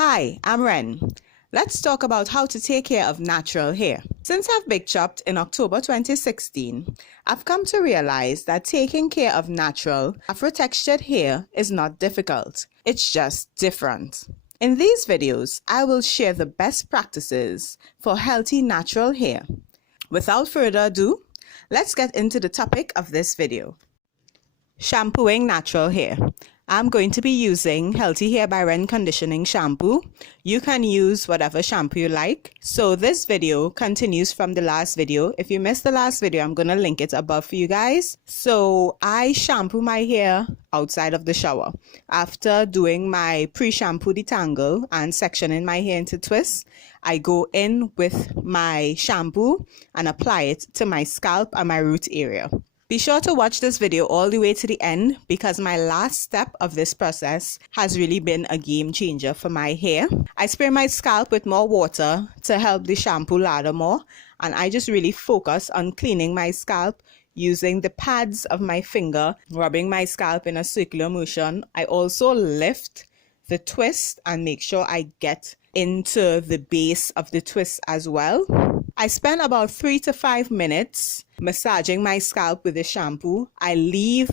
Hi, I'm Ren. Let's talk about how to take care of natural hair. Since I've big chopped in October 2016, I've come to realize that taking care of natural, Afro-textured hair is not difficult. It's just different. In these videos, I will share the best practices for healthy natural hair. Without further ado, let's get into the topic of this video. Shampooing natural hair. I'm going to be using Healthy Hair by Ren conditioning shampoo. You can use whatever shampoo you like. So this video continues from the last video. If you missed the last video, I'm going to link it above for you guys. So I shampoo my hair outside of the shower. After doing my pre-shampoo detangle and sectioning my hair into twists, I go in with my shampoo and apply it to my scalp and my root area. Be sure to watch this video all the way to the end because my last step of this process has really been a game changer for my hair. I spray my scalp with more water to help the shampoo lather more, and I just really focus on cleaning my scalp using the pads of my finger, rubbing my scalp in a circular motion. I also lift the twist and make sure I get into the base of the twist as well. I spend about 3 to 5 minutes massaging my scalp with the shampoo. I leave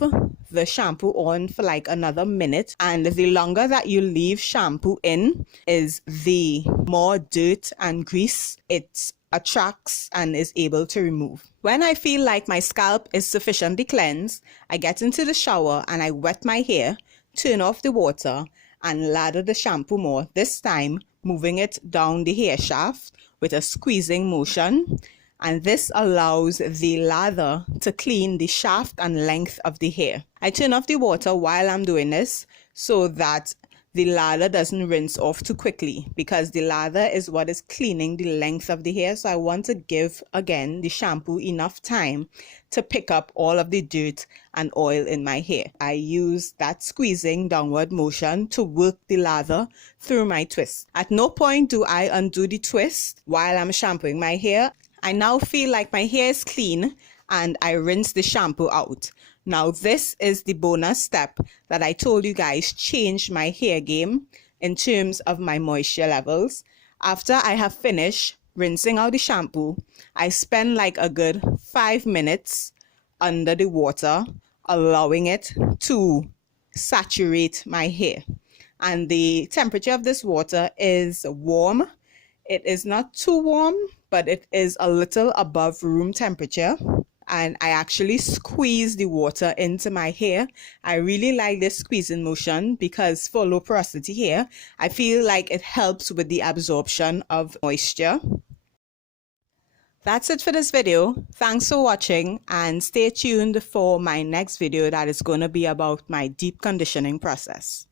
the shampoo on for like another minute, and the longer that you leave shampoo in is the more dirt and grease it attracts and is able to remove. When I feel like my scalp is sufficiently cleansed, I get into the shower and I wet my hair, turn off the water, and lather the shampoo more, this time moving it down the hair shaft with a squeezing motion, and this allows the lather to clean the shaft and length of the hair. I turn off the water while I'm doing this so that the lather doesn't rinse off too quickly, because the lather is what is cleaning the length of the hair. So I want to give again the shampoo enough time to pick up all of the dirt and oil in my hair. I use that squeezing downward motion to work the lather through my twist. At no point do I undo the twist while I'm shampooing my hair. I now feel like my hair is clean and I rinse the shampoo out. Now this is the bonus step that I told you guys changed my hair game in terms of my moisture levels. After I have finished rinsing out the shampoo, I spend like a good 5 minutes under the water, allowing it to saturate my hair. And the temperature of this water is warm. It is not too warm, but it is a little above room temperature. And I actually squeeze the water into my hair. I really like this squeezing motion because for low porosity hair, I feel like it helps with the absorption of moisture. That's it for this video. Thanks for watching, and stay tuned for my next video that is going to be about my deep conditioning process.